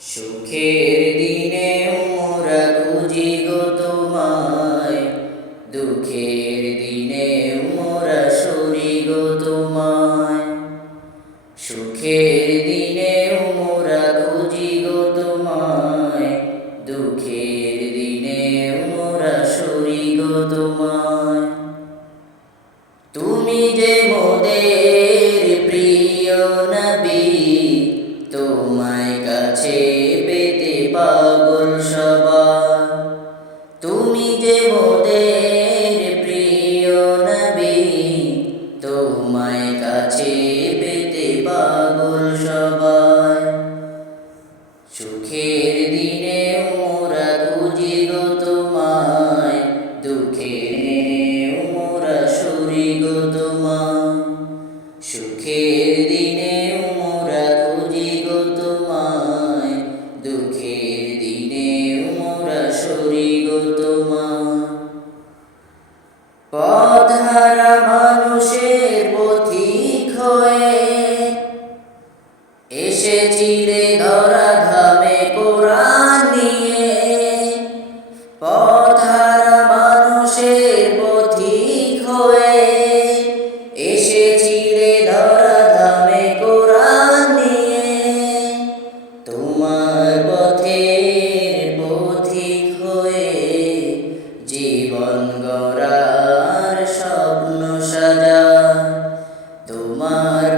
সুখের দিনে মোরা খুঁজি গো তোমায়। দুঃখের দিনে মোরা সরি গো তোমায়। সুখের দিনে মোরা খুঁজি গো তোমায়। দুঃখের দিনে মোরা সরি গো তোমায়। কাছে পেতে পাগল সবা তুমি যে মোদের প্রিয় নবী তোমায় কাছে পেতে পাগল সবাই এসেছি রে ধরা ধামে কোরআন নিয়ে। পথহারা মানুষের পথিক হয়ে এসেছি রে ধরা ধামে কোরআন নিয়ে। তোমার পথের পথিক হয়ে জীবন গড়ার স্বপ্ন সাজা। তোমার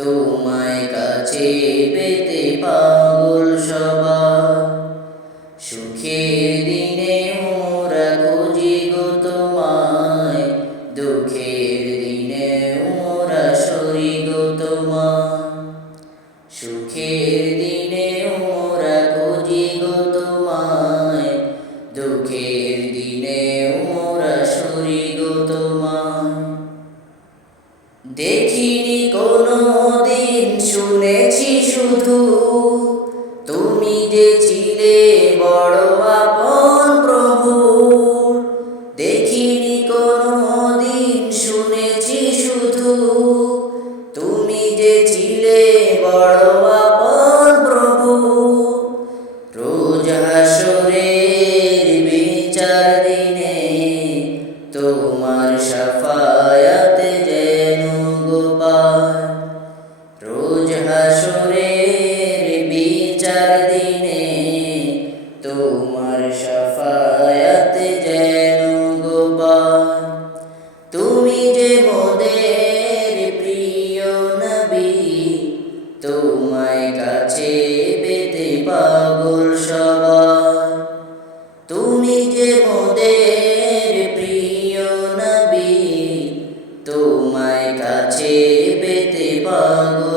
তোমায় কাছে পেতে পাগল সবাই সুখের দিনে মোরা খুঁজি গো তোমায়, দুঃখের দিনে মোরা সরি গো তোমায়। সুখের দিনে মোরা খুঁজি গো তোমায়, দুঃখের দিনে দেখিনি কোনো দিন শুনেছি শুধু। তুমি যে ছিলে বড় আপন প্রভু। দেখিনি কোনো দিন শুনেছি শুধু। তুমি যে ছিলে বড় আপন প্রভু। রোজ হাসরের সবাই তুমি যে প্রিয় নবী তোমায় কাছে পেতে পাগল